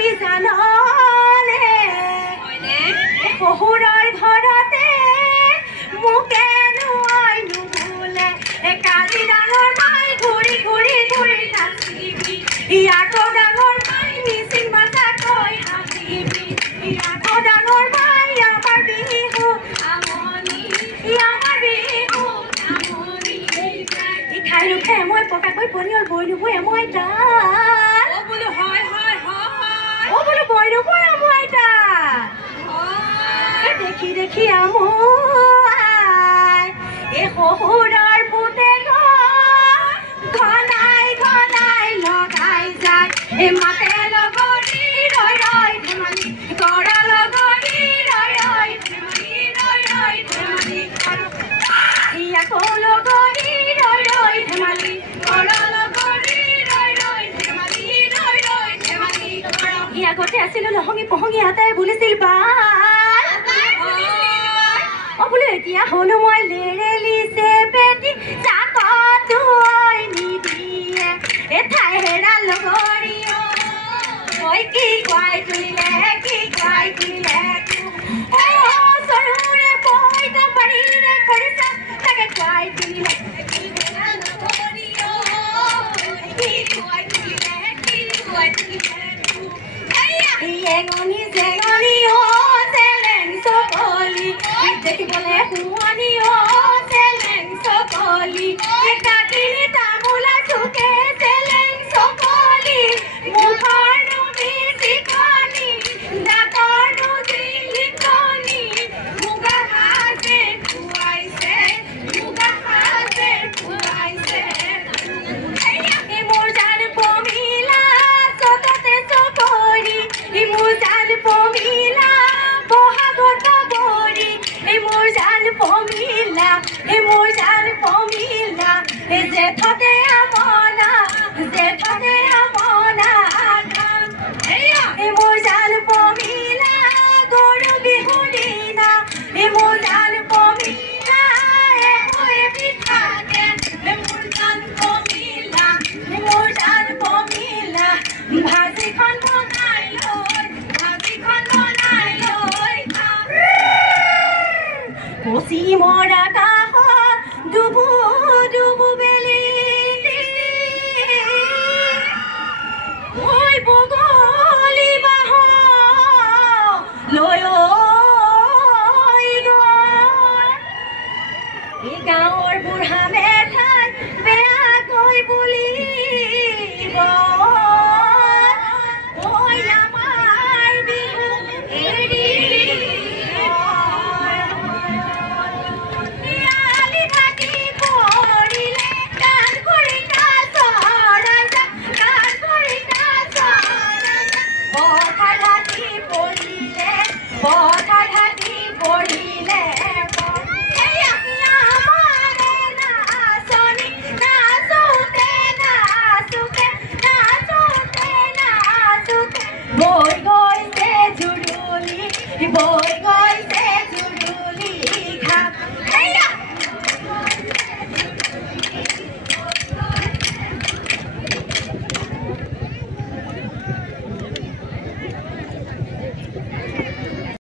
তথাপি জাননে শহুৰৰ ঘৰতে মোকে নোৱাই নুবুলে কালি ডাঙৰ মাই ঘূৰি ঘূৰি ঘূৰি নাচিবি আকৌ ডাঙৰ মাই মিচিং ভাষাকৈ হাঁহিবি আকৌ ডাঙৰ মাই আমাৰ বিহু আমনি আমাৰ বিহু আমনি ইঠাই ৰুখে মই পকাকৈ পনিয়ৰ বৈ নুবৈ মই তাত বোলো হয় হয় হয় বোলো বৈ নুবৈ মই তাত দেখি দেখি আমোৱাই এই শহুৰৰ পুতে ঘনাই ঘনাই লগাই যায় এই মাতে লগৰী ৰৈ ৰৈ ধেমালি কৰা লগৰী ৰৈ ৰৈ ধেমালি ৰৈ ৰৈ ধেমালি আকৌ লগৰী ৰৈ ৰৈ ধেমালি কৰা লগৰী ৰৈ ৰৈ ধেমালি ৰৈ ৰৈ ধেমালি আগতে আছিলো নহঙি পহঙি আটাই বুলিছিল বাল বোলো এতিয়া হলো মই লেৰেলিছে পেটি চাকত নিদিয়ে এঠাই হেৰা লগৰী ঐ কি খুৱাই তুলিলে কি খুৱাই তুলিলে চৰুৰে পইতা বাৰীৰে খৰিচা তাকে খুৱাই তুলিলে কি হেৰা লগৰী কি খুৱাই তুলিলে কি খুৱাই তুলিলে এঙনি জেঙনি চেলেং চকলি দেখিবলৈ শুৱনি চেলেং চকলি কাটিলি তাৰ